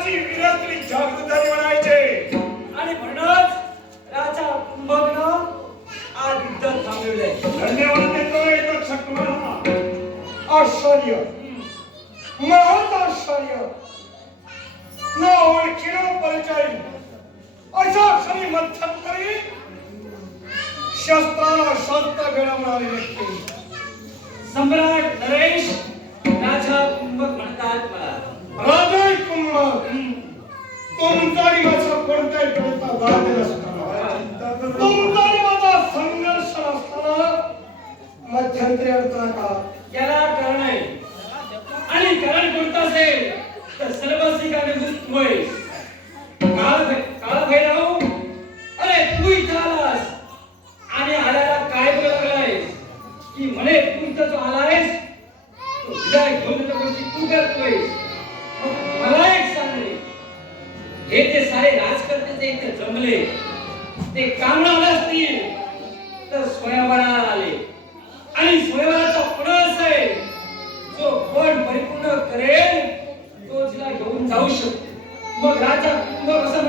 समाजाची विरात्री जागृताने म्हणायचे. आणि म्हणूनच राजा कुंभकर्ण आज युद्ध थांबविले. धन्यवाद देतोय तक्षकणाला आश्चर्य. महत आश्चर्य. न ओळखीनं परिचय. अशा क्षणी मध्यंतरी शस्त्राला शस्त्र घडवणारे व्यक्ती. सम्राट नरेश तुमचा आणि माझा कोणताही प्रयत्न वाढलेला असताना तुमचा माझा संघर्ष असताना मध्यंतरी अडचणा का? याला कारण आहे. आणि कारण कोणतं असेल? तर सर्व ठिकाणी होय काळ काळ भैरव स्वयंवराला आले. आणि स्वयंवराचा पणस आहे जो कोण परिपूर्ण करेल तो तिला घेऊन जाऊ शकतो. मग राजा कुंभ कसं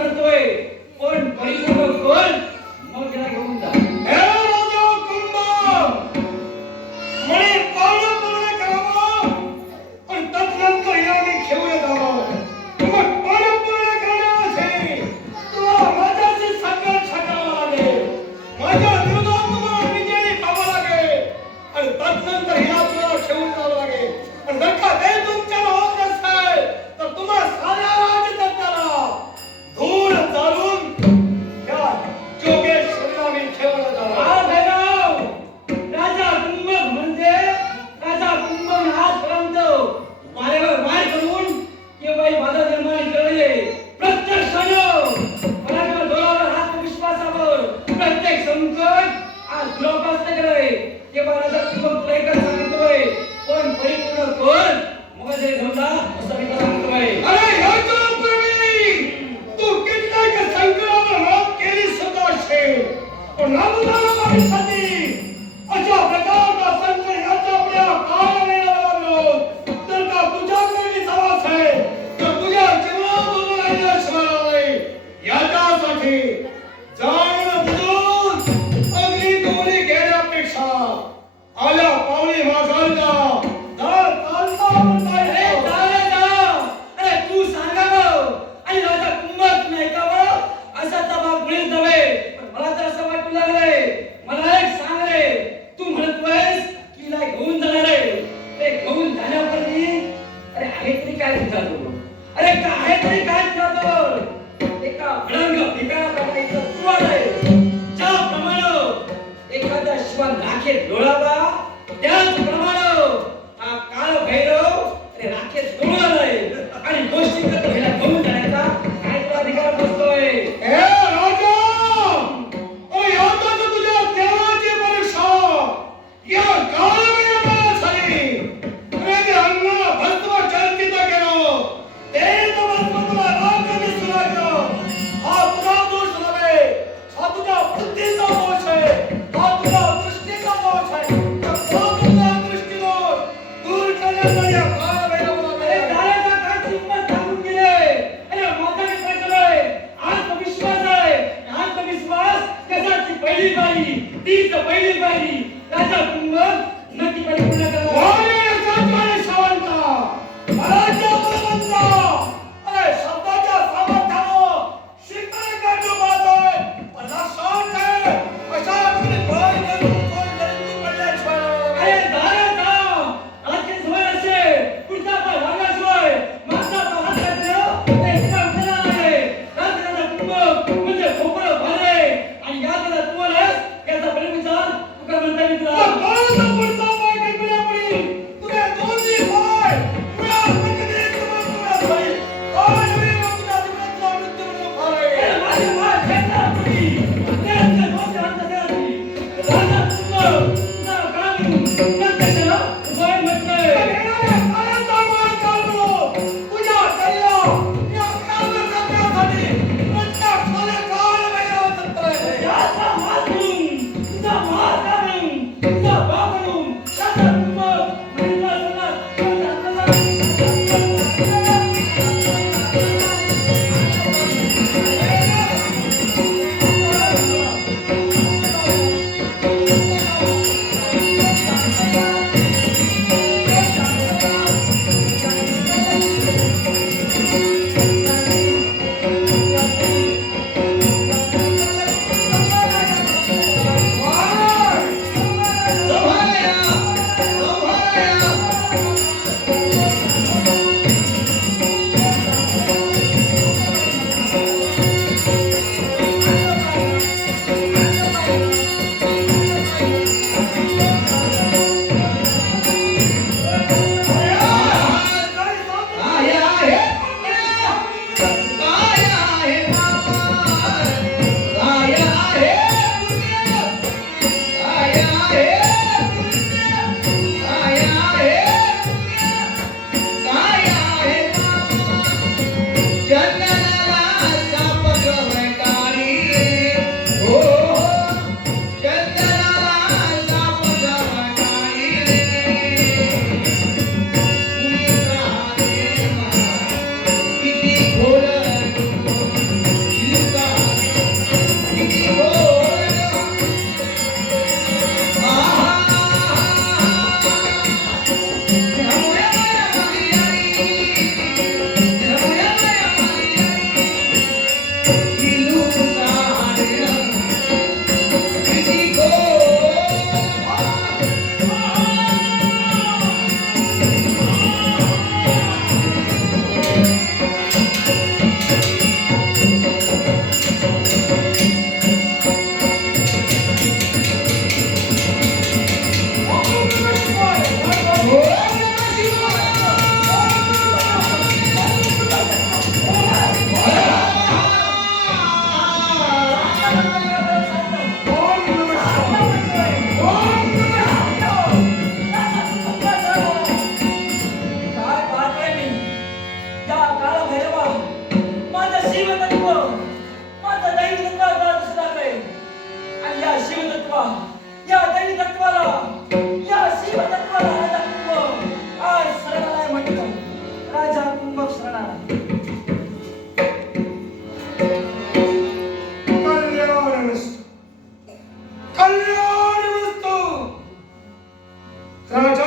डोळाबा त्या Amen.